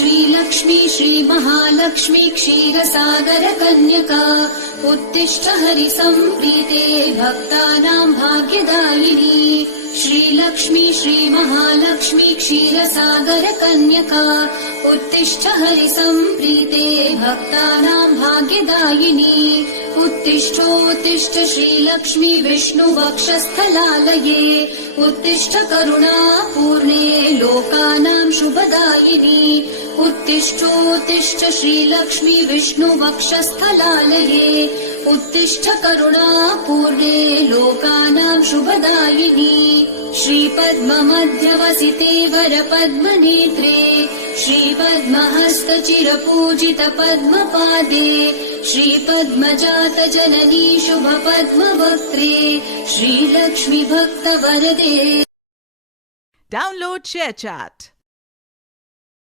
श्रीलक्ष्मी श्रीमहालक्ष्मी क्षीरसागर कन्यका उत्तिष्ठ हरिसम्प्रीते भक्तानां भाग्यदायिनी श्रीलक्ष्मी श्रीमहालक्ष्मी क्षीरसागर कन्यका उत्तिष्ठ हरिसम्प्रीते भक्तानां भाग्यदायिनी उत्तिष्ठोत्तिष्ठ श्रीलक्ष्मी विष्णुवक्षस्थलालये उत्तिष्ठ करुणापूर्णे लोकानां शुभदायिनी उत्तिष्ठोत्तिष्ठ श्रीलक्ष्मी विष्णुवक्षस्थलालये उत्तिष्ठ करुणापूर्णे लोकानां शुभदायिनी श्रीपद्ममध्यवसिते वरपद्मनेत्रे श्रीपद्महस्तचिरपूजित पद्मपादे श्रीपद्मजात जननी शुभपद्मवक्त्रे श्रीलक्ष्मी भक्तवरदे। Download ShareChat.